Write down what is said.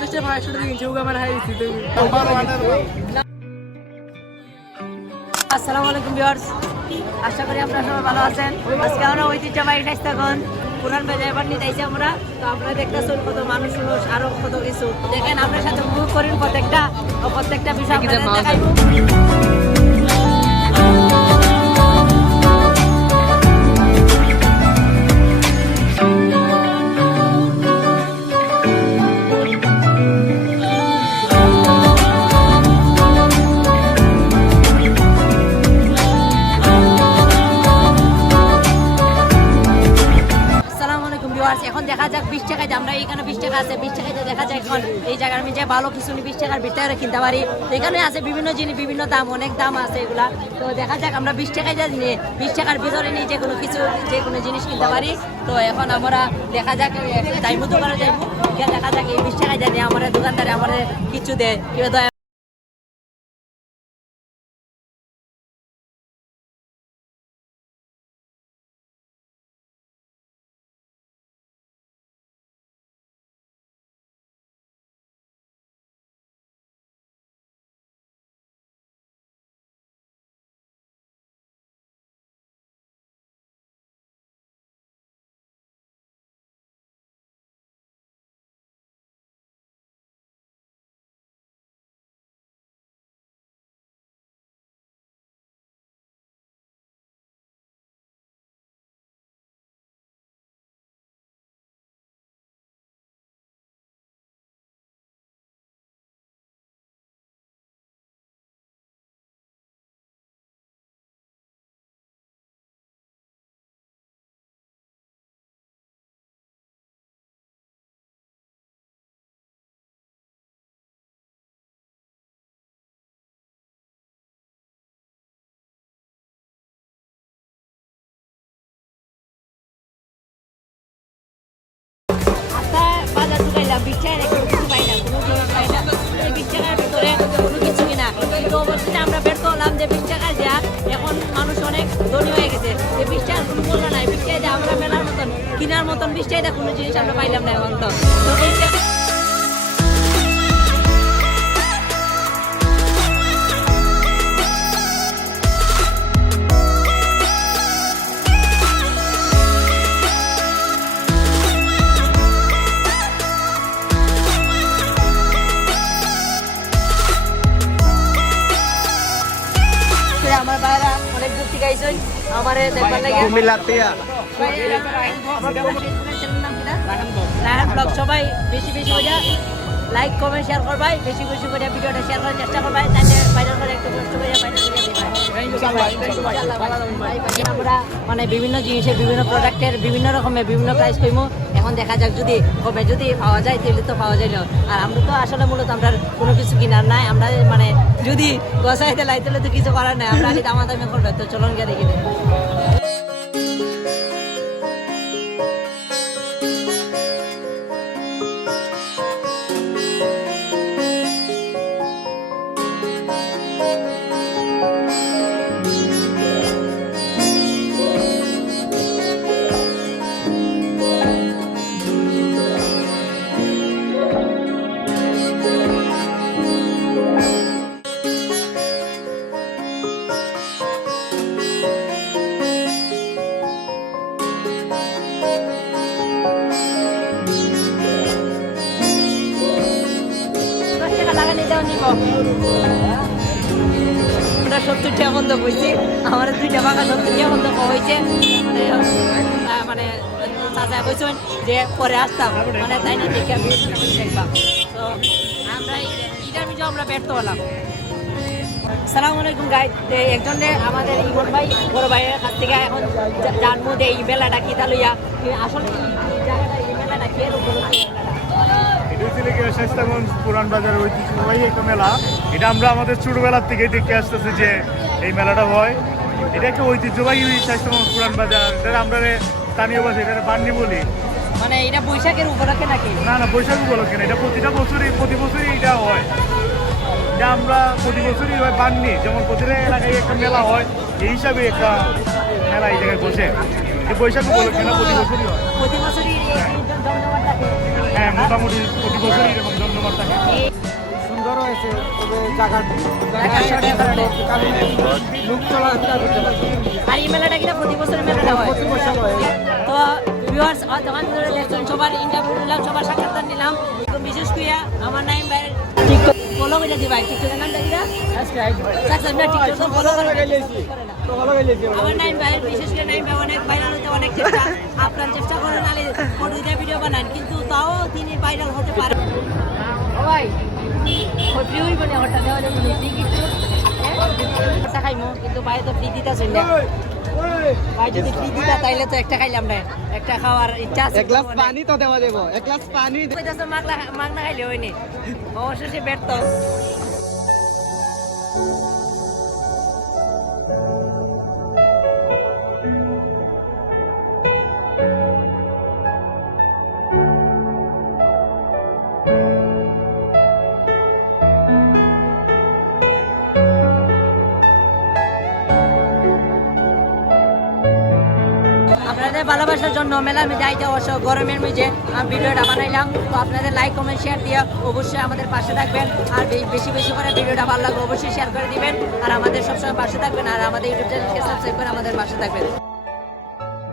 50টা 500 টাকা কিনছি ওকে আমার হারিয়েছি তুমি। আসসালামু আলাইকুম ভিউয়ার্স, আশা করি আপনারা সবাই ভালো আছেন। আজকে আমরা ঐতিহ্যবাহী স্বাস্থ্যগঞ্জ পুরান বাজার এবার নিতে আইছি আমরা। তো আপনারা দেখতেছেন কত মানুষ আরো কত কিছু দেখেন, আপনার সাথে উপভোগ করেন প্রত্যেকটা বিষয় আপনাদের দেখাইবো। এখন দেখা যাক 20 টাকায়, আমরা এখানে 20 টাকা আছে, 20 টাকায় দেখা যায় এখন এই জায়গার মধ্যে ভালো কিছু 20 টাকার ভিতরে কিনতে পারি। এখানে আছে বিভিন্ন জিনিস, বিভিন্ন দাম, অনেক দাম আছে এগুলা। তো দেখা যাক আমরা 20 টাকায় নিয়ে 20 টাকার ভিতরে নিয়ে যে কোনো জিনিস কিনতে পারি। তো এখন আমরা দেখা যাক যাইবো দোকানে যাইবো, দেখা যাক এই 20 টাকায় নিয়ে আমাদের দোকানদারে আমাদের কিছু দেয় কিংবা বাজার ঢুকাইলাম 20 টাকার একটু কিছু পাই না, কোনো জিনিস পাই না। এই 20 টাকার ভিতরে কোনো কিছু কিনা, কিন্তু অবশ্যই আমরা বের করলাম যে 20 টাকা দেওয়া এখন মানুষ অনেক ধনী হয়ে গেছে। এই 20 টাকার কোনো মূল্য নাই, 20 টাকা দিয়ে আমরা মেলার মতন কেনার মতন 20 টাকা কোনো জিনিস আমরা পাইলাম না এখন। তো এই আমার বাইরা অনেক দূর থেকে আইছেন আমারে দেখবার লাগে কুমিল্লাতিয়া। রায়হান ব্লগ সবাই বেশি বেশি করে লাইক কমেন্ট শেয়ার করবাই, বেশি বেশি করে ভিডিওটা শেয়ার করার চেষ্টা করবাই, তাহলে ভাইরাল করে একটু কষ্ট করে ভাইরাল করে দিবাই। আমরা মানে বিভিন্ন জিনিসের বিভিন্ন প্রোডাক্টের বিভিন্ন রকমের বিভিন্ন প্রাইস কইমু। এখন দেখা যাক যদি কমে যদি পাওয়া যায় তাহলে তো পাওয়া যায় না। আর আমরা তো আসলে মূলত আমরা কোনো কিছু কিনার নাই, আমরা মানে যদি গসাইতে লাই তাহলে তো কিছু করার নাই, আমরা দামাদামি করবো। তো চলুন গিয়ে দেখি। আমরা 70 টাকা বন্ধ করছি, আমার 2টা বাঘা 70 টাকা বন্ধ হয়েছে। মানে চাচা কইছেন যে পরে আসতাম, মানে তাই না দেখে দেখবা। তো আমরা এটার ভিতরে আমরা ব্যর্থ হলাম। আসসালামু আলাইকুম গাইড, একজনে আমাদের ইমন ভাই বড় ভাইয়ের কাছ থেকে এখন জানবো যে এই মেলাটা কি লইয়া আসলে এই জায়গাটা এই মেলাটা কি এর উপর স্বাস্থ্যগঞ্জ পুরান বাজারের ঐতিহ্যবাহী একটা মেলা। এটা আমরা আমাদের ছোটবেলার থেকে দেখে আসতেছি যে এই মেলাটা হয়। এটা একটা ঐতিহ্যবাহী স্বাস্থ্যগঞ্জ পুরান বাজার, এটা আমরা স্থানীয় ভাষায় এটা বান্নি বলি। মানে এটা বৈশাখের উপলক্ষে নাকি? না না, বৈশাখ উপলক্ষে না, এটা প্রতি বছরই এটা হয়। এটা আমরা প্রতি বছরই হয় বান্নি, যেমন প্রতিটা এলাকায় একটা মেলা হয়, এই হিসাবে একটা মেলা এই জায়গায় বসে। বৈশাখ উপলক্ষে না, প্রতি বছরই হয়। প্রতি বছরই হ্যাঁ, মোটামুটি প্রতি বছরই এরকম জমজমাট অফার থাকে। সুন্দর হয়েছে তবে জায়গা ঢাকার শর্টের কারণে। লোক চলাফেরা করতে পারছে আর এই মেলাটা কিনা প্রতি বছর মেলাটা হয়। প্রতি বছর হয়। তো ভিউয়ার্স দোকান ধরে দেখছেন, সবার ইন্টারভিউ নিলাম, সবার সাক্ষাৎকার নিলাম। তো বিশেষ করে আমার নাইম ভাইয়ের টিকটক ফলো করে দিই ভাই। টিকটকের নামটা কিনা সাকসেস ভাই টিকটক ফলো করে তো ভালো গেলেছি আমার নাইম ভাইয়ের, বিশেষ করে নাইম ভাই অনেক ভাইরাল হতে অনেক চেষ্টা, আপনার চেষ্টা করেন আলে ফটো দিয়ে ভিডিও বানান, কিন্তু তাও তিনি ভাইরাল হতে পারেন। ও ভাই ফ্রি হইব না হঠাৎ দেওয়া যাবে না, ফ্রি কিন্তু একটা খাইমো, কিন্তু ভাই তো ফ্রি দিতে চলে। ভাই যদি ফ্রি দিতা তাইলে তো একটা খাইলাম না, একটা খাওয়ার ইচ্ছা আছে। এক গ্লাস পানি তো দেওয়া দেবো, এক গ্লাস পানি কইতাছে মাগনা খাইলে হয়নি, অবশেষে ব্যর্থ। আপনাদের ভালোবাসার জন্য মেলা আমি যাইতে অবশ্য গরমের মেঝে আমি ভিডিওটা বানাইলাম। তো আপনাদের লাইক কমেন্ট শেয়ার দিয়ে অবশ্যই আমাদের পাশে থাকবেন, আর বেশি বেশি করে ভিডিওটা ভালো লাগবে অবশ্যই শেয়ার করে দিবেন, আর আমাদের সবসময় পাশে থাকবেন, আর আমাদের ইউটিউব চ্যানেলকে সাবস্ক্রাইব করে আমাদের পাশে থাকবেন।